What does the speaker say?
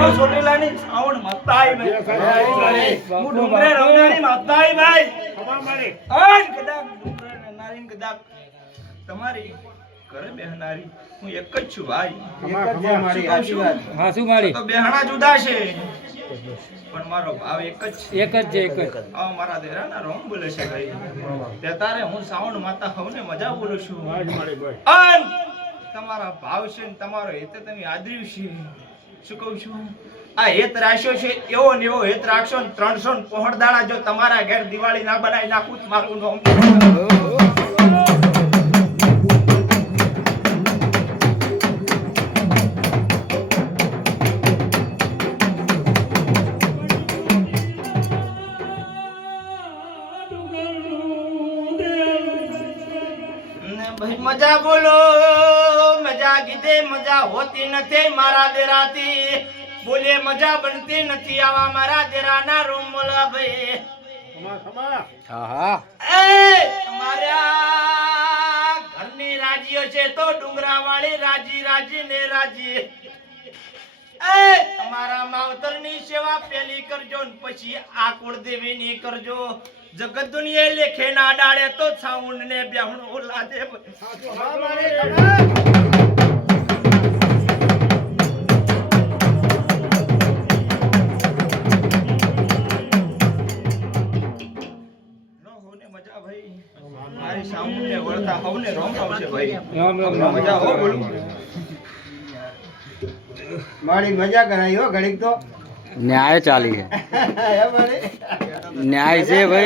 હું ચોટીલાની શ્રાવણ માતાઈ ભાઈ હું ડુંગરે રવનાની માતાઈ ભાઈ ખબર મારી આજ કદાચ ડુંગરે નારીન કદાચ તમારી ઘરે બેહનારી હું એક જ છું ભાઈ એક જ મારી આજી વાત હા શું મારી તો બેહણા જુદા છે પણ મારો ભાવ એક જ છે એક જ આ મારા દેરાના રોમ બોલે છે ભાઈ તે તારે હું શ્રાવણ માતા હવને મજા બોલું છું અન તમારા ભાવ છે ને તમારો હેત તમે આદર્યું છે શું કહું છું આ હેત રાખ્યો છે એવો ને એવો હેત રાખશો ને 300 દાડા જો તમારા ઘેર દિવાળી ના બનાવી નાખું મારું નામ ભાઈ મજા બોલો મજા કીધે મજા હોતી નથી મારા દેરાથી બોલે મજા બનતી નથી આવા મારા દેરાના રૂમ બોલા ભાઈ હા હા એ તમારા ઘરની રાજીઓ છે તો ડુંગરાવાળી રાજી રાજી ને રાજી એ તમારા માવતરની સેવા પેલી કરજો ને પછી આ કુળદેવીની કરજો જગત દુનિયા લેખે ના ડાળે તો છાઉણ ને બેહણ ઓલાદે મજા ભાઈ મારી સાઉણ ને વળતા હવને રોમ આવશે ભાઈ મજા હો બોલું મારી મજા કરાઈ હો ઘડીક તો ન્યાય ચાલી છે ન્યાય છે ભાઈ